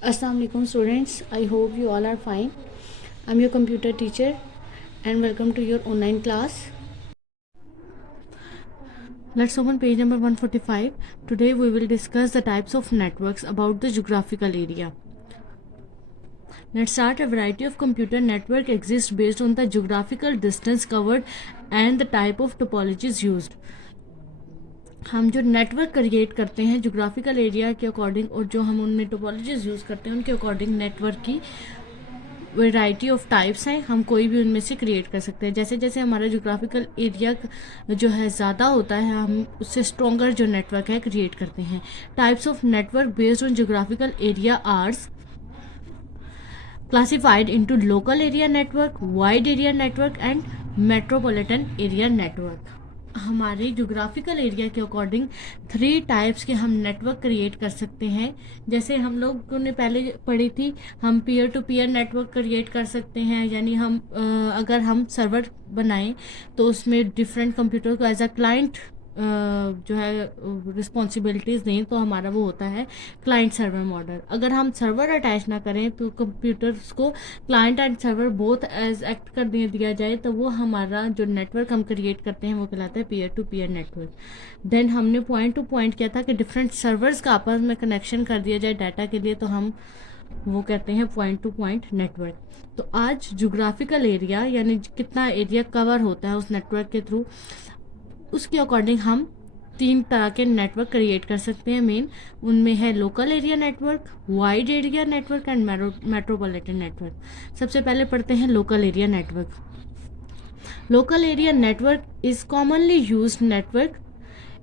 Assalamu alaikum students. I hope you all are fine. I'm your computer teacher and welcome to your online class. Let's open page number 145. Today we will discuss the types of networks about the geographical area. Let's start. A variety of computer network exists based on the geographical distance covered and the type of topologies used. हम जो network create करते हैं geographical area के according और जो हम उनमें topologies use करते हैं उनके अकॉर्डिंग नेटवर्क की वैरायटी ऑफ टाइप्स हैं. हम कोई भी उनमें से क्रिएट कर सकते हैं. जैसे जैसे हमारा जोग्राफिकल एरिया जो है ज़्यादा होता है हम उससे स्ट्रॉन्गर जो नेटवर्क है क्रिएट करते हैं. Types of network based on geographical area are classified into local area network, wide area network and metropolitan area network. हमारे जोग्राफिकल एरिया के अकॉर्डिंग 3 टाइप्स के हम नेटवर्क क्रिएट कर सकते हैं. जैसे हम लोगों ने पहले पढ़ी थी, हम peer to peer network create कर सकते हैं. यानी हम अगर हम सर्वर बनाएं तो उसमें डिफरेंट कंप्यूटर को एज अ क्लाइंट जो है रिस्पॉन्सिबिलिटीज़ दें तो हमारा वो होता है क्लाइंट सर्वर मॉडल. अगर हम सर्वर अटैच ना करें तो कंप्यूटर्स को client and server both as act कर दिया जाए तो वो हमारा जो नेटवर्क हम क्रिएट करते हैं वो कहलाता है peer to peer network. Then हमने पॉइंट टू पॉइंट किया था कि डिफरेंट सर्वर्स का आपस में कनेक्शन कर दिया जाए डाटा के लिए, तो हम वो कहते हैं पॉइंट टू पॉइंट नेटवर्क. तो आज जोग्राफिकल एरिया यानी कितना एरिया कवर होता है उस नेटवर्क के थ्रू, उसके अकॉर्डिंग हम 3 तरह के नेटवर्क क्रिएट कर सकते हैं. मेन उनमें है local area network, wide area network and metropolitan network. सबसे पहले पढ़ते हैं local area network. Local area network is commonly used network.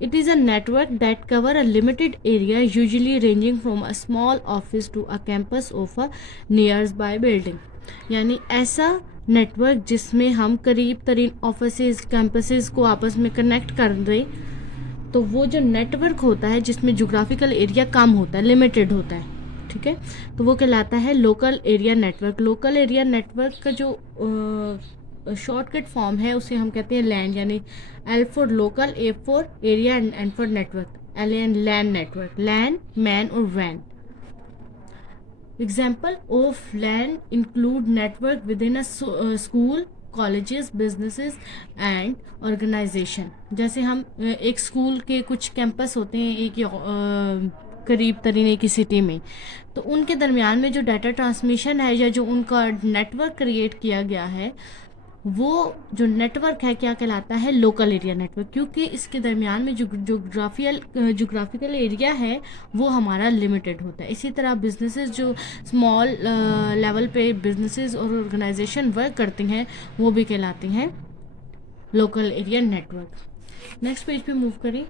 It is a network that cover a limited area, usually ranging from a small office to a campus of a nearby building. यानी ऐसा network जिसमें हम करीब तरीन offices campuses को आपस में connect कर दें, तो वो जो नेटवर्क होता है जिसमें जोग्राफिकल एरिया कम होता है, लिमिटेड होता है, ठीक है, तो वो कहलाता है local area network. Local area network का जो शॉर्टकट फॉर्म है उसे हम कहते हैं लैन. यानी L for local, A for area and N for network. L N LAN network, LAN MAN और वैन. Example of LAN include network within a school, colleges, businesses and organisation. जैसे हम एक स्कूल के कुछ campus होते हैं एक करीब तरीन एक ही सिटी में, तो उनके दरमियान में जो डाटा ट्रांसमिशन है या जो उनका नेटवर्क क्रिएट किया गया है वो जो नेटवर्क है क्या कहलाता है लोकल एरिया नेटवर्क. क्योंकि इसके दरमियान में जो जोग्राफिकल एरिया है वो हमारा लिमिटेड होता है. इसी तरह बिजनेसेस जो स्मॉल लेवल पे बिजनेसेस और ऑर्गेनाइजेशन वर्क करती हैं वो भी कहलाती हैं local area network. Next page पे मूव करें.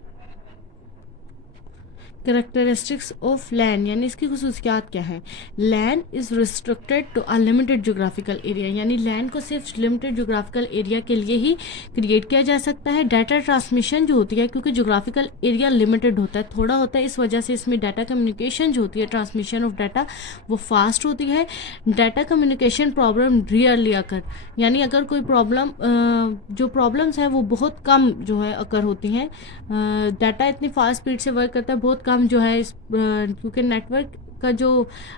कैरेक्टरिस्टिक्स ऑफ लैन यानी इसकी खुसूसियात क्या है. LAN is restricted to a limited geographical area. यानी लैन को सिर्फ लिमिटेड जोग्राफिकल एरिया के लिए ही क्रिएट किया जा सकता है. डाटा ट्रांसमिशन जो होती है, क्योंकि जोग्राफिकल एरिया लिमिटेड होता है, थोड़ा होता है, इस वजह से इसमें डाटा कम्युनिकेशन जो होती है, ट्रांसमिशन ऑफ डाटा वो फास्ट होती है. डाटा कम्युनिकेशन प्रॉब्लम रियरली अकर. यानी अगर कोई प्रॉब्लम जो प्रॉब्लम्स है वो बहुत कम जो है अकर होती हैं. डाटा इतनी फास्ट स्पीड से वर्क करता है, बहुत कम जो है इस क्योंकि नेटवर्क का जो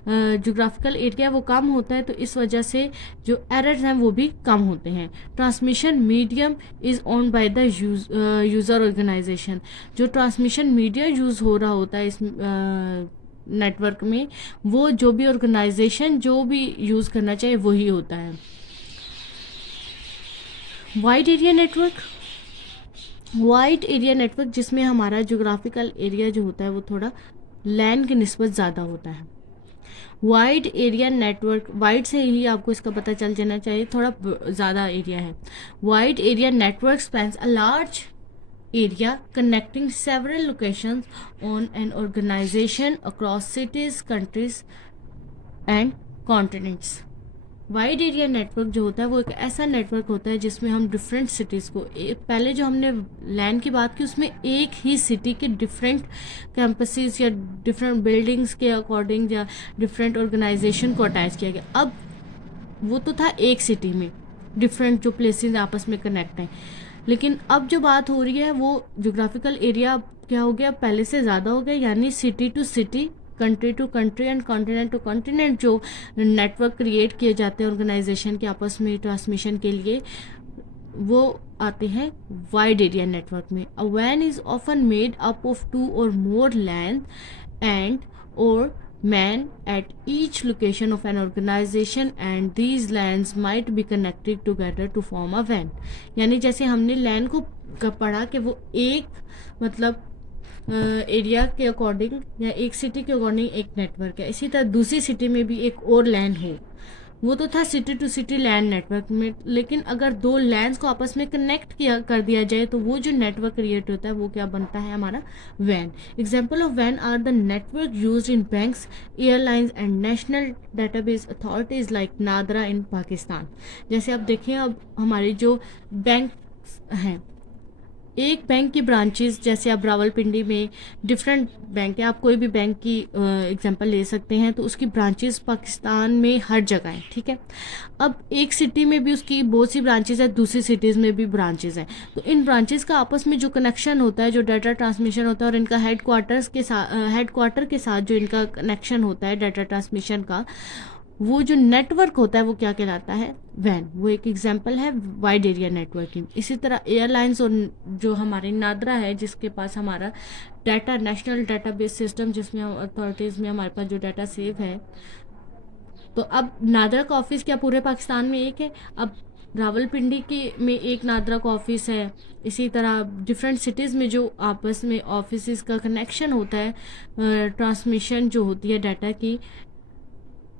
जोग्राफिकल एरिया वो कम होता है, तो इस वजह से जो एरर्स हैं वो भी कम होते हैं. Transmission medium is own by the user organisation. जो ट्रांसमिशन मीडिया यूज़ हो रहा होता है इस नेटवर्क में वो जो भी ऑर्गेनाइजेशन जो भी यूज़ करना चाहिए वही होता है. Wide area network. Wide area network जिसमें हमारा जोग्राफिकल एरिया जो होता है वो थोड़ा लैन की निस्बत ज़्यादा होता है. वाइड एरिया नेटवर्क, वाइड से ही आपको इसका पता चल जाना चाहिए थोड़ा ज़्यादा एरिया है. Wide area network spans a large area connecting several locations on an organization across cities, countries and continents. Wide area network जो होता है वो एक ऐसा नेटवर्क होता है जिसमें हम डिफरेंट सिटीज़ को, पहले जो हमने लैन की बात की उसमें एक ही सिटी के डिफरेंट कैंपसेस या डिफरेंट बिल्डिंग्स के अकॉर्डिंग या डिफरेंट ऑर्गेनाइजेशन को अटैच किया गया. अब वो तो था एक सिटी में डिफरेंट जो प्लेसेस आपस में कनेक्ट हैं, लेकिन अब जो बात हो रही है वो जोग्राफिकल एरिया क्या हो गया, पहले से ज़्यादा हो गया. यानी city to city country to country and continent to continent जो नेटवर्क क्रिएट किए जाते हैं ऑर्गेनाइजेशन के आपस में ट्रांसमिशन के लिए, वो आते हैं वाइड एरिया नेटवर्क में. अ WAN is often made up of 2 or more LAN and or MAN at each location of an organization and these LANs might be connected together to form a WAN. यानी जैसे हमने LAN को पढ़ा कि वो एक मतलब एरिया के अकॉर्डिंग या एक सिटी के अकॉर्डिंग एक नेटवर्क है, इसी तरह दूसरी सिटी में भी एक और लैन हो, वो तो था city to city LAN network में. लेकिन अगर दो लैंड्स को आपस में कनेक्ट किया कर दिया जाए तो वो जो नेटवर्क क्रिएट होता है वो क्या बनता है, हमारा वैन. एग्जाम्पल ऑफ वैन are the network use in banks, airlines and national database authorities like NADRA in Pakistan. जैसे आप देखें, अब हमारे जो बैंक हैं, एक बैंक की ब्रांचेस, जैसे आप रावलपिंडी में डिफरेंट बैंक है, आप कोई भी बैंक की एग्जांपल ले सकते हैं, तो उसकी ब्रांचेस पाकिस्तान में हर जगह है. ठीक है, अब एक सिटी में भी उसकी बहुत सी ब्रांचेस है, दूसरी सिटीज़ में भी ब्रांचेस हैं, तो इन ब्रांचेस का आपस में जो कनेक्शन होता है, जो डाटा ट्रांसमिशन होता है और इनका हेडक्वार्टर के साथ जो इनका कनेक्शन होता है डाटा ट्रांसमिशन का, वो जो नेटवर्क होता है वो क्या कहलाता है, वैन. वो एक एग्जांपल है वाइड एरिया नेटवर्किंग. इसी तरह एयरलाइंस और जो हमारे नादरा है, जिसके पास हमारा डाटा नेशनल डाटाबेस सिस्टम, जिसमें अथॉरिटीज़ में हमारे पास जो डाटा सेव है, तो अब नादरा का ऑफिस क्या पूरे पाकिस्तान में एक है, अब रावलपिंडी के में एक नादरा का ऑफिस है. इसी तरह डिफरेंट सिटीज़ में जो आपस में ऑफिस का कनेक्शन होता है, ट्रांसमिशन जो होती है डाटा की,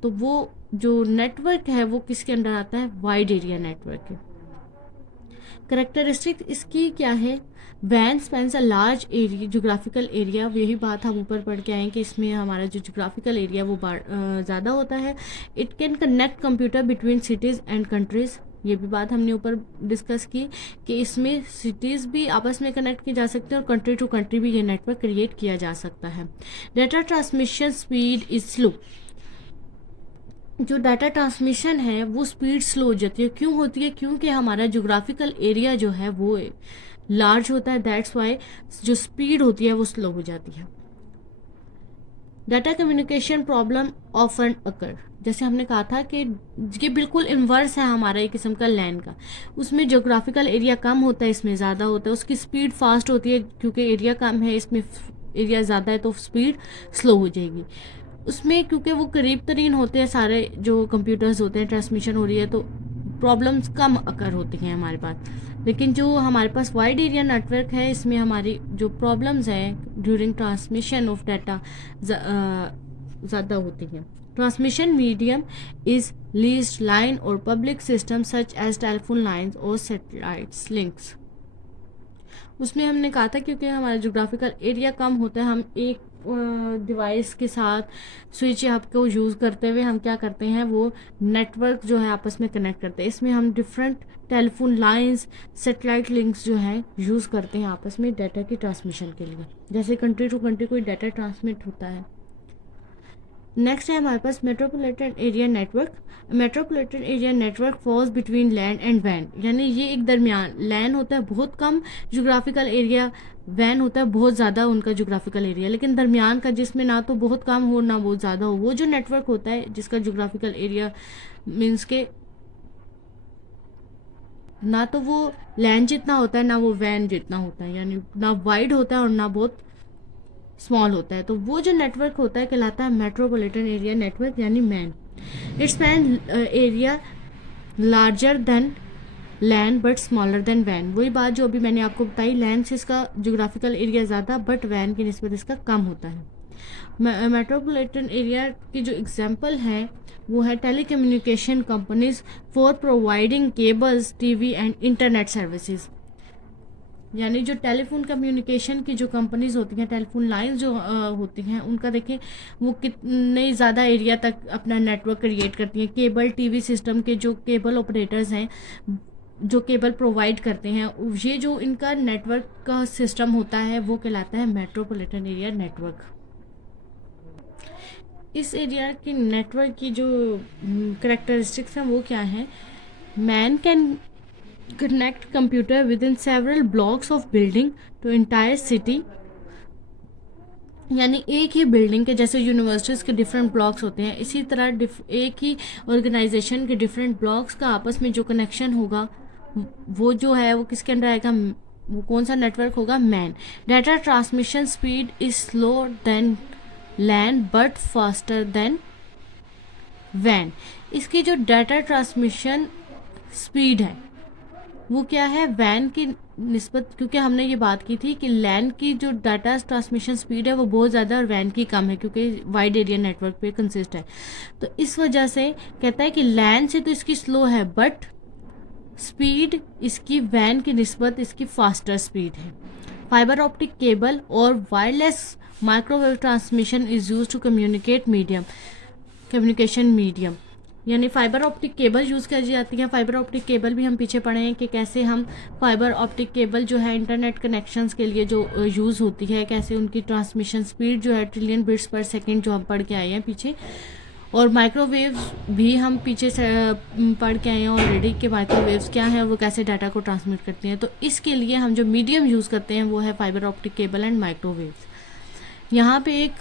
तो वो जो नेटवर्क है वो किसके अंडर आता है, वाइड एरिया नेटवर्क है. करेक्टरिस्टिक इसकी क्या है, वैन spans a large area geographical area. यही बात हम ऊपर पढ़ के आए कि इसमें हमारा जो जोग्राफिकल एरिया वो ज़्यादा होता है. It can connect computer between cities and countries. ये भी बात हमने ऊपर डिस्कस की कि इसमें सिटीज़ भी आपस में कनेक्ट की जा सकती है और कंट्री टू कंट्री भी ये नेटवर्क क्रिएट किया जा सकता है. Data transmission speed is slow. जो डाटा ट्रांसमिशन है वो स्पीड स्लो हो जाती है. क्यों होती है, क्योंकि हमारा जोग्राफिकल एरिया जो है वो लार्ज होता है, दैट्स वाई जो स्पीड होती है वो स्लो हो जाती है. डाटा कम्युनिकेशन प्रॉब्लम ऑफन अकर. जैसे हमने कहा था कि ये बिल्कुल इन्वर्स है हमारा एक किस्म का लैन का. उसमें जोग्राफिकल एरिया कम होता है, इसमें ज़्यादा होता है. उसकी स्पीड फास्ट होती है क्योंकि एरिया कम है, इसमें एरिया ज़्यादा है तो स्पीड स्लो हो जाएगी. उसमें क्योंकि वो करीब तरीन होते हैं, सारे जो कंप्यूटर्स होते हैं, ट्रांसमिशन हो रही है, तो प्रॉब्लम्स कम अकर होती हैं हमारे पास. लेकिन जो हमारे पास वाइड एरिया नेटवर्क है, इसमें हमारी जो प्रॉब्लम्स हैं ड्यूरिंग ट्रांसमिशन ऑफ डाटा ज़्यादा होती हैं. Transmission medium is leased line और public system such as telephone lines और सैटेलाइट्स लिंक्स. उसमें हमने कहा था क्योंकि हमारा जोग्राफिकल एरिया कम होता है, हम एक डिवाइस के साथ स्विच ऐप को यूज़ करते हुए हम क्या करते हैं, वो नेटवर्क जो है आपस में कनेक्ट करते हैं. इसमें हम different telephone lines, satellite links जो है यूज़ करते हैं आपस में डाटा की ट्रांसमिशन के लिए, जैसे कंट्री टू कंट्री कोई डाटा ट्रांसमिट होता है. नेक्स्ट है हमारे पास metropolitan area network. Metropolitan area network falls between LAN and वैन. यानी ये एक दरमियान, लैंड होता है बहुत कम जोग्राफिकल एरिया, वैन होता है बहुत ज़्यादा उनका जोग्राफिकल एरिया, लेकिन दरमियान का जिसमें ना तो बहुत कम हो ना बहुत ज़्यादा हो, वो जो नेटवर्क होता है जिसका जोग्राफिकल एरिया मीन्स के ना तो वो लैंड जितना होता है ना वो वैन जितना होता है, यानी ना वाइड होता है और ना बहुत स्मॉल होता है, तो वो जो नेटवर्क होता है कहलाता है मेट्रोपॉलिटन एरिया नेटवर्क यानी MAN. It's MAN area larger than LAN but smaller than वैन. वही बात जो अभी मैंने आपको बताई, लैंड से इसका जोग्राफिकल एरिया ज़्यादा बट वैन की निस्बत इसका कम होता है. मेट्रोपॉलिटन एरिया की जो एग्जांपल है वो है telecommunication companies for providing cables, TV and internet services. यानी जो टेलीफोन कम्युनिकेशन की जो कंपनीज होती हैं, टेलीफोन लाइंस जो होती हैं, उनका देखें वो कितने ज़्यादा एरिया तक अपना नेटवर्क क्रिएट करती हैं. केबल टीवी सिस्टम के जो केबल ऑपरेटर्स हैं जो केबल प्रोवाइड करते हैं, ये जो इनका नेटवर्क का सिस्टम होता है वो कहलाता है मेट्रोपॉलिटन एरिया नेटवर्क. इस एरिया की नेटवर्क की जो करेक्टरिस्टिक्स हैं वो क्या हैं, man can connect computer within several blocks of building to entire city. यानी एक ही बिल्डिंग के, जैसे यूनिवर्सिटीज़ के डिफरेंट ब्लॉक्स होते हैं, इसी तरह एक ही ऑर्गेनाइजेशन के डिफरेंट ब्लॉक्स का आपस में जो कनेक्शन होगा वो जो है वो किसके अंडर आएगा, वो कौन सा नेटवर्क होगा, MAN. Data transmission speed is slow than LAN but faster than वैन। इसकी जो डाटा ट्रांसमिशन स्पीड है वो क्या है, वैन की निस्बत, क्योंकि हमने ये बात की थी कि लैन की जो डाटा ट्रांसमिशन स्पीड है वो बहुत ज़्यादा और वैन की कम है, क्योंकि वाइड एरिया नेटवर्क पे कंसिस्ट है। तो इस वजह से कहता है कि लैन से तो इसकी स्लो है, बट स्पीड इसकी वैन की निस्बत इसकी फास्टर स्पीड है। फाइबर ऑप्टिक केबल और wireless microwave transmission is use to communication medium, यानी फाइबर ऑप्टिक केबल यूज़ करी जाती है। फाइबर ऑप्टिक केबल भी हम पीछे पढ़े हैं कि कैसे हम फाइबर ऑप्टिक केबल जो है इंटरनेट कनेक्शंस के लिए जो यूज़ होती है, कैसे उनकी ट्रांसमिशन स्पीड जो है ट्रिलियन बिट्स पर सेकंड जो हम पढ़ के आए हैं पीछे। और माइक्रोवेव्स भी हम पीछे से पढ़ के आए हैं ऑलरेडी कि माइक्रोवेव्स क्या है, वो कैसे डाटा को ट्रांसमिट करती हैं। तो इसके लिए हम जो मीडियम यूज़ करते हैं वो है fibre optic cable and microwaves. यहाँ पे एक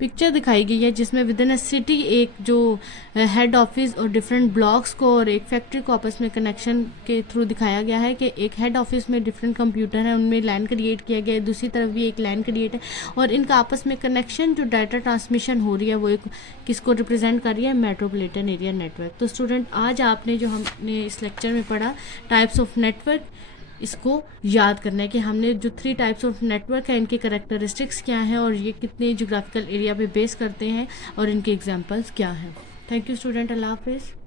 पिक्चर दिखाई गई है जिसमें विद इन अ सिटी एक जो हेड ऑफिस और डिफरेंट ब्लॉक्स को और एक फैक्ट्री को आपस में कनेक्शन के थ्रू दिखाया गया है कि एक हेड ऑफिस में डिफरेंट कंप्यूटर हैं, उनमें लैन क्रिएट किया गया है, दूसरी तरफ भी एक लैन क्रिएट है, और इनका आपस में कनेक्शन जो डाटा ट्रांसमिशन हो रही है वो एक किसको रिप्रेजेंट कर रही है, मेट्रोपॉलिटन एरिया नेटवर्क। तो स्टूडेंट आज आपने जो हमने इस लेक्चर में पढ़ा टाइप्स ऑफ नेटवर्क, इसको याद करना है कि हमने जो 3 टाइप्स ऑफ नेटवर्क है इनके करेक्टरिस्टिक्स क्या हैं और ये कितने ज्योग्राफिकल एरिया पे बेस करते हैं और इनके एग्जांपल्स क्या हैं। थैंक यू स्टूडेंट, अल्लाह हाफिज़।